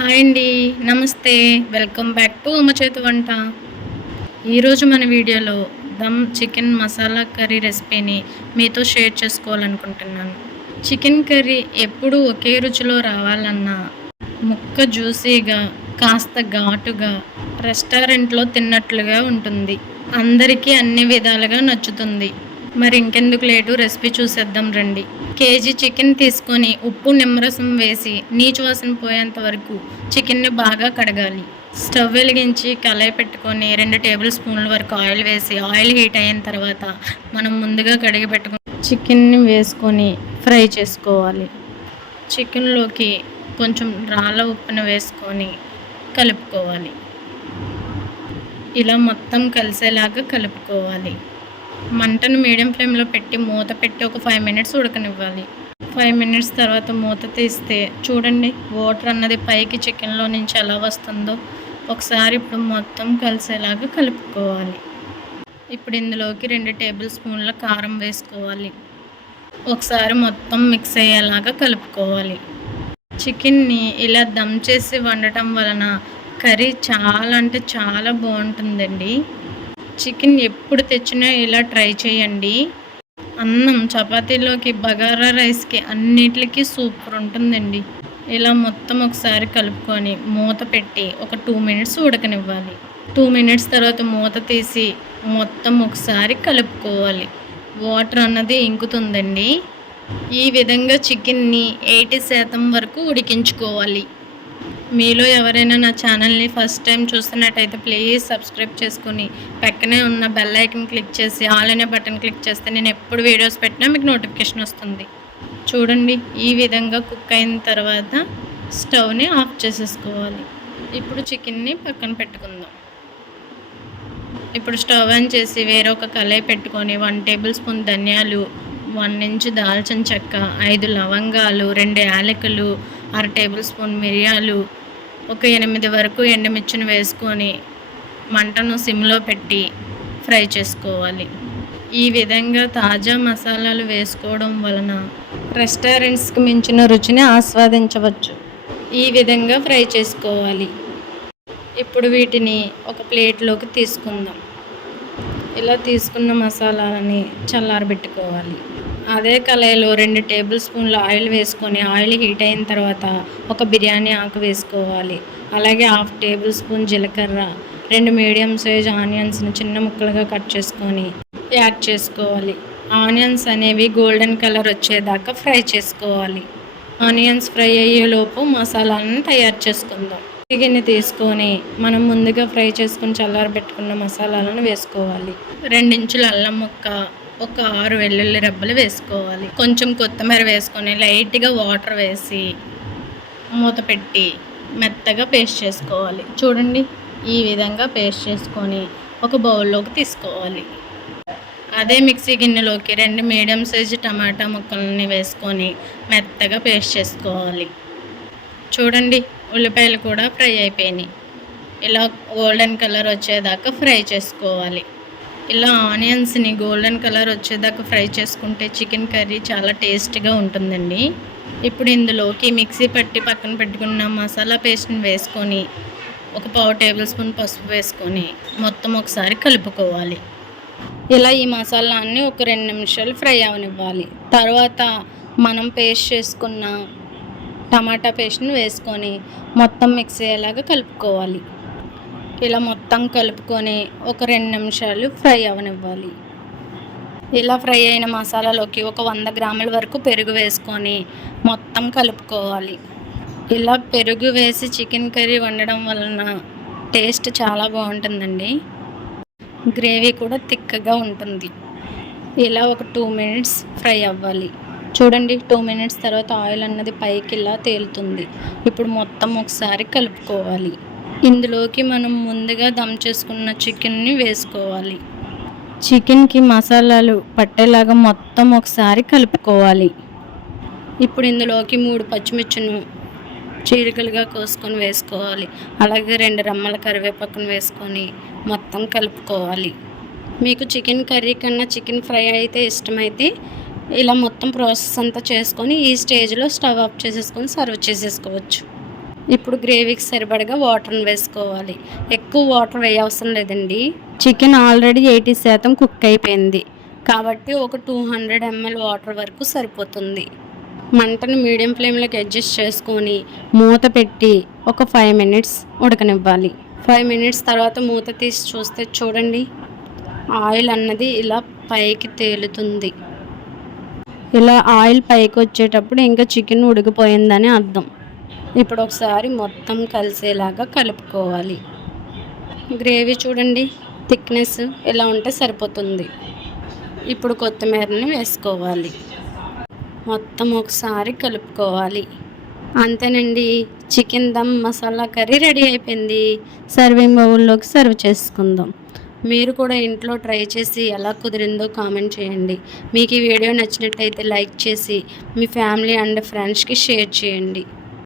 Hi అండి. నమస్తే. Welcome back to అమ్మ చేతి వంట. ఈరోజు మన వీడియోలో దమ్ చికెన్ మసాలా కర్రీ రెసిపీని మీతో షేర్ చేసుకోవాలనుకుంటున్నాను. చికెన్ కర్రీ ఎప్పుడూ ఒకే రుచిలో రావాలన్నా ముక్క జ్యూసీగా, కాస్త ఘాటుగా, రెస్టారెంట్లో తిన్నట్లుగా ఉంటుంది. అందరికీ అన్ని విధాలుగా నచ్చుతుంది. మరి ఇంకెందుకు లేటు, రెసిపీ చూసేద్దాం రండి. కేజీ చికెన్ తీసుకొని ఉప్పు, నిమ్మరసం వేసి నీచు వాసన పోయేంత వరకు చికెన్ని బాగా కడగాలి. స్టవ్ వెలిగించి కళాయి పెట్టుకొని 2 టేబుల్ స్పూన్ల వరకు ఆయిల్ వేసి ఆయిల్ హీట్ అయిన తర్వాత మనం ముందుగా కడిగి పెట్టుకుని చికెన్ని వేసుకొని ఫ్రై చేసుకోవాలి. చికెన్లోకి కొంచెం రాళ్ళ ఉప్పును వేసుకొని కలుపుకోవాలి. ఇలా మొత్తం కలిసేలాగా కలుపుకోవాలి. మంటను మీడియం ఫ్లేమ్లో పెట్టి మూత పెట్టి ఒక 5 మినిట్స్ ఉడకనివ్వాలి. 5 మినిట్స్ తర్వాత మూత తీస్తే చూడండి, వాటర్ అన్నది పైకి చికెన్లో నుంచి ఎలా వస్తుందో. ఒకసారి ఇప్పుడు మొత్తం కలిసేలాగా కలుపుకోవాలి. ఇప్పుడు ఇందులోకి 2 టేబుల్ స్పూన్ల కారం వేసుకోవాలి. ఒకసారి మొత్తం మిక్స్ అయ్యేలాగా కలుపుకోవాలి. చికెన్ని ఇలా దమ్ చేసి వండటం వలన కర్రీ చాలా అంటే చాలా బాగుంటుందండి. చికెన్ ఎప్పుడు తెచ్చినా ఇలా ట్రై చేయండి. అన్నం, చపాతీలోకి, బగారా రైస్కి అన్నిటికీ సూపర్ ఉంటుందండి. ఇలా మొత్తం ఒకసారి కలుపుకొని మూత పెట్టి ఒక 2 మినిట్స్ ఉడకనివ్వాలి. 2 మినిట్స్ తర్వాత మూత తీసి మొత్తం ఒకసారి కలుపుకోవాలి. వాటర్ అన్నది ఇంకుతుందండి. ఈ విధంగా చికెన్ని 80% వరకు ఉడికించుకోవాలి. మీలో ఎవరైనా నా ఛానల్ని ఫస్ట్ టైం చూస్తున్నట్టయితే ప్లీజ్ సబ్స్క్రైబ్ చేసుకుని పక్కనే ఉన్న బెల్ ఐకన్ క్లిక్ చేసి ఆల్ అనే బటన్ క్లిక్ చేస్తే నేను ఎప్పుడు వీడియోస్ పెట్టినా మీకు నోటిఫికేషన్ వస్తుంది. చూడండి, ఈ విధంగా కుక్ అయిన తర్వాత స్టవ్ని ఆఫ్ చేసేసుకోవాలి. ఇప్పుడు చికెన్ని పక్కన పెట్టుకుందాం. ఇప్పుడు స్టవ్ ఆన్ చేసి వేరొక కళాయి పెట్టుకొని 1 టేబుల్ స్పూన్ ధనియాలు, 1 ఇంచు దాల్చిన చెక్క, 5 లవంగాలు, 2 యాలకులు, 1/2 టేబుల్ స్పూన్ మిరియాలు, ఒక 8 వరకు ఎండుమిర్చిని వేసుకొని మంటను సిమ్లో పెట్టి ఫ్రై చేసుకోవాలి. ఈ విధంగా తాజా మసాలాలు వేసుకోవడం వలన రెస్టారెంట్స్కి మించిన రుచిని ఆస్వాదించవచ్చు. ఈ విధంగా ఫ్రై చేసుకోవాలి. ఇప్పుడు వీటిని ఒక ప్లేట్లోకి తీసుకుందాం. ఇలా తీసుకున్న మసాలాలని చల్లారబెట్టుకోవాలి. అదే కళాయిలో 2 టేబుల్ స్పూన్ల ఆయిల్ వేసుకొని ఆయిల్ హీట్ అయిన తర్వాత ఒక బిర్యానీ ఆకు వేసుకోవాలి. అలాగే 1/2 టేబుల్ స్పూన్ జీలకర్ర, 2 మీడియం సైజ్ ఆనియన్స్ని చిన్న ముక్కలుగా కట్ చేసుకొని యాడ్ చేసుకోవాలి. ఆనియన్స్ అనేవి గోల్డెన్ కలర్ వచ్చేదాకా ఫ్రై చేసుకోవాలి. ఆనియన్స్ ఫ్రై అయ్యేలోపు మసాలాలను తయారు చేసుకుందాం. గిన్నె తీసుకొని మనం ముందుగా ఫ్రై చేసుకుని చల్లారబెట్టుకున్న మసాలాలను వేసుకోవాలి. 2 ఇంచుల అల్లం ముక్క, ఒక 6 వెల్లుల్లి రెబ్బలు వేసుకోవాలి. కొంచెం కొత్తిమీర వేసుకొని లైట్గా వాటర్ వేసి మూత పెట్టి మెత్తగా పేస్ట్ చేసుకోవాలి. చూడండి, ఈ విధంగా పేస్ట్ చేసుకొని ఒక బౌల్లోకి తీసుకోవాలి. అదే మిక్సీ గిన్నెలోకి 2 మీడియం సైజు టమాటా ముక్కలని వేసుకొని మెత్తగా పేస్ట్ చేసుకోవాలి. చూడండి, ఉల్లిపాయలు కూడా ఫ్రై అయిపోయినాయి. ఇలా గోల్డెన్ కలర్ వచ్చేదాకా ఫ్రై చేసుకోవాలి. ఇలా ఆనియన్స్ని గోల్డెన్ కలర్ వచ్చేదాకా ఫ్రై చేసుకుంటే చికెన్ కర్రీ చాలా టేస్ట్గా ఉంటుందండి. ఇప్పుడు ఇందులోకి మిక్సీ పట్టి పక్కన పెట్టుకున్న మసాలా పేస్ట్ని వేసుకొని ఒక 1/4 టేబుల్ స్పూన్ పసుపు వేసుకొని మొత్తం ఒకసారి కలుపుకోవాలి. ఇలా ఈ మసాలాన్ని ఒక 2 నిమిషాలు ఫ్రై అవనివ్వాలి. తర్వాత మనం పేస్ట్ చేసుకున్న టమాటా పేస్ట్ని వేసుకొని మొత్తం మిక్స్ అయ్యేలాగా కలుపుకోవాలి. ఇలా మొత్తం కలుపుకొని ఒక 2 నిమిషాలు ఫ్రై అవనివ్వాలి. ఇలా ఫ్రై అయిన మసాలాలోకి ఒక 100 గ్రాముల వరకు పెరుగు వేసుకొని మొత్తం కలుపుకోవాలి. ఇలా పెరుగు వేసి చికెన్ కర్రీ వండడం వలన టేస్ట్ చాలా బాగుంటుందండి. గ్రేవీ కూడా థిక్గా ఉంటుంది. ఇలా ఒక 2 మినిట్స్ ఫ్రై అవ్వాలి. చూడండి, 2 మినిట్స్ తర్వాత ఆయిల్ అన్నది పైకి ఇలా తేలుతుంది. ఇప్పుడు మొత్తం ఒకసారి కలుపుకోవాలి. ఇందులోకి మనం ముందుగా దమ్ చేసుకున్న చికెన్ని వేసుకోవాలి. చికెన్కి మసాలాలు పట్టేలాగా మొత్తం ఒకసారి కలుపుకోవాలి. ఇప్పుడు ఇందులోకి 3 పచ్చిమిర్చిని చీలికలుగా కోసుకొని వేసుకోవాలి. అలాగే 2 రెమ్మల కరివేపాకును వేసుకొని మొత్తం కలుపుకోవాలి. మీకు చికెన్ కర్రీ కన్నా చికెన్ ఫ్రై అయితే ఇష్టమైతే ఇలా మొత్తం ప్రాసెస్ అంతా చేసుకొని ఈ స్టేజ్లో స్టవ్ ఆఫ్ చేసేసుకొని సర్వ్ చేసేసుకోవచ్చు. ఇప్పుడు గ్రేవీకి సరిపడగా వాటర్ని వేసుకోవాలి. ఎక్కువ వాటర్ వేయవసరం లేదండి. చికెన్ ఆల్రెడీ 80% కుక్ అయిపోయింది కాబట్టి ఒక 200 ml వాటర్ వరకు సరిపోతుంది. మంటను మీడియం ఫ్లేమ్లోకి అడ్జస్ట్ చేసుకొని మూత పెట్టి ఒక 5 minutes ఉడకనివ్వాలి. 5 minutes తర్వాత మూత తీసి చూస్తే చూడండి, ఆయిల్ అన్నది ఇలా పైకి తేలుతుంది. ఇలా ఆయిల్ పైకి వచ్చేటప్పుడు ఇంకా చికెన్ ఉడికిపోయిందని అర్థం. ఇప్పుడు ఒకసారి మొత్తం కలిసేలాగా కలుపుకోవాలి. గ్రేవీ చూడండి, థిక్నెస్ ఇలా ఉంటే సరిపోతుంది. ఇప్పుడు కొత్తిమీరని వేసుకోవాలి. మొత్తం ఒకసారి కలుపుకోవాలి. అంతేనండి, chicken dum masala curry ready అయిపోయింది. సర్వింగ్ బౌల్లోకి సర్వ్ చేసుకుందాం. మీరు కూడా ఇంట్లో ట్రై చేసి ఎలా కుదిరిందో కామెంట్ చేయండి. మీకు ఈ వీడియో నచ్చినట్టయితే లైక్ చేసి మీ ఫ్యామిలీ అండ్ ఫ్రెండ్స్కి షేర్ చేయండి.